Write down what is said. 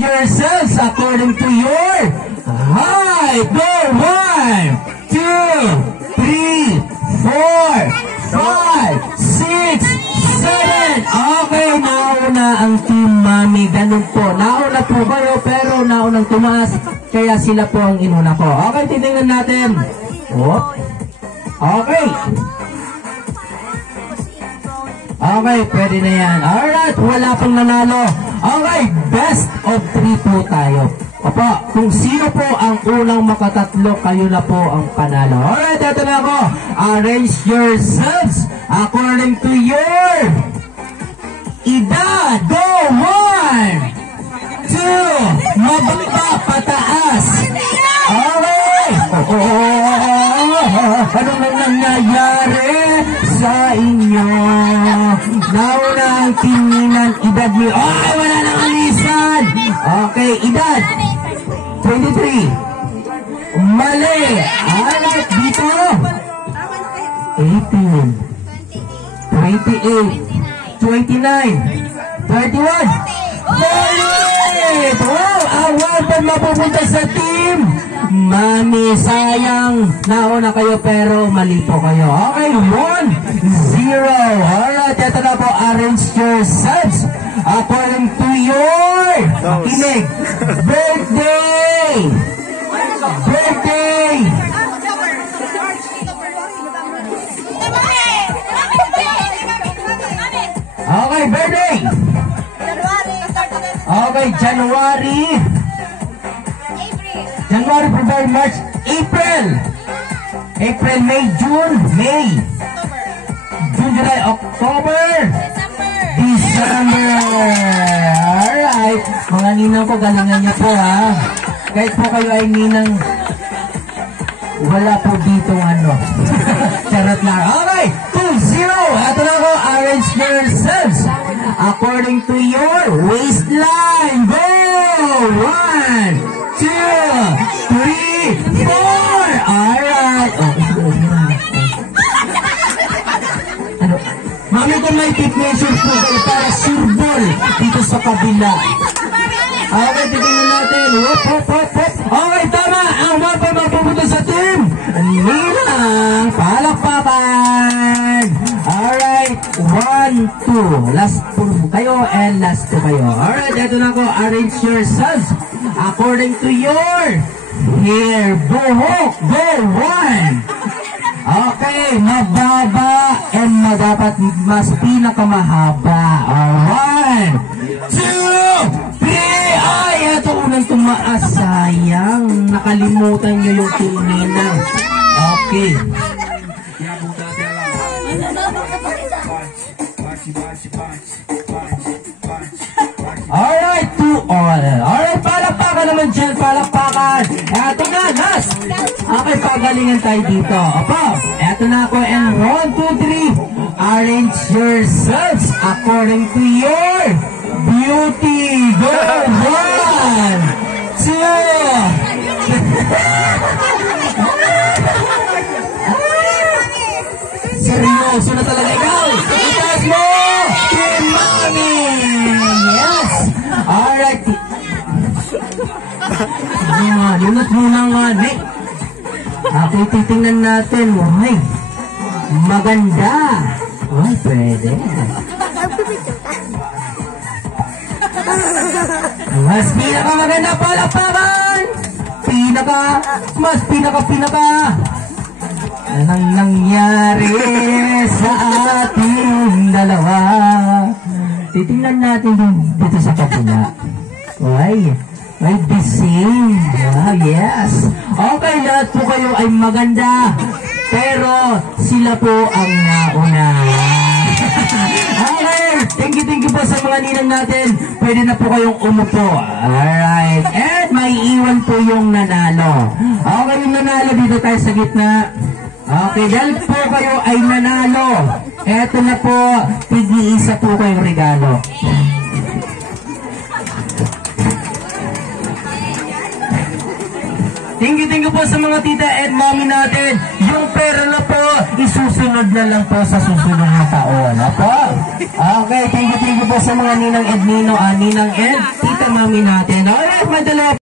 yourselves according to your height. Go! 1, 2, 3, 4, 5, 6, 7. Okay, nauna ang Team Mami. Ganun po. Nauna po kayo, pero naunang tumaas. Kaya sila po ang inuna ko. Okay, titingnan natin. Oh. Okay. Okay, pwede na yan. Alright, wala pang nanalo. Okay, best of 3 po tayo. Opo, kung sino po ang unang makatatlo, kayo na po ang panalo. Alright, ito na ako. Arrange yourselves according to your edad. Go! 1, 2, mababa, pataas. Okay. Ano nang nangyayari sa inyo? Nauna ang tinginan, edad niyo. Ay, wala nang alisan. Okay, edad 23. Mali. Alright, dito 18, 28, 29, 31, 40. Wow, award pa mapupunta sa team Mami. Sayang, nauna kayo pero mali po kayo. Okay, 1-0. Alright, ito na po. Arrange yourselves according to your kinig. Birthday! Birthday! Okay, birthday! Okay, January, February, March, April, May, June, July, October, December. Alright, mga ninang ko, galingan niyo po ha. Kahit po kayo ay ninang, wala po dito ano. Charot lang. Okay, 2-0. Ito na ko, arrange yourselves according to your waistline. Go! 1, 2, 3, 4. Alright. Ano? Mami, kung may tip measure po kayo para surbol dito sa kabila. Okay, titingnan natin. Hop. Okay, tama. Ang mapa mapupunta sa team Ninang. Palakpakan. Alright, 1, 2. Last po kayo and last po kayo. Alright, ito na ko. Arrange yourselves according to your hair. Buhok. Go, 1. Okay, mababa and dapat mas pinakamahaba. 1, 2, 3. Ay, ito unang tumaas. Sayang, nakalimutan nyo yung Ninang. Okay. Alright, 2-all. Alright, palakpakan naman dyan, palakpakan. Eto na, last. Okay, pagalingan tayo dito. Opo, eto na ako. And 1, 2, 3. Arrange yourselves according to your beauty. Go! 1, 2. Seryoso na talaga ikaw. Itaas mo! Team Mami! Yes! Alright. Lunot muna nga. Okay, titingnan natin. Ay, maganda. Ay, pwede. Mas pinakamaganda, palakpakan! Mas pinaka. Anong nangyari sa ating dalawa? Titingnan natin dito sa kabila. Ay, may bising. Yes. Okay, lahat po kayo ay maganda. Pero sila po ang nauna. Okay, thank you po sa mga ninang natin. Pwede na po kayong umupo. Alright. And may iwan po yung nanalo. Okay, yung nanalo dito tayo sa gitna. Okay, dahil po kayo ay nanalo. Eto na po, tig-iisa po kayong regalo. Thank you po sa mga tita at mami natin. Yung pera na po, isusunod na lang po sa susunod na taon. Apo? Okay, thank you po sa mga ninang Ed Nino, ninang Ed, tita mami natin. Alright, may dalawa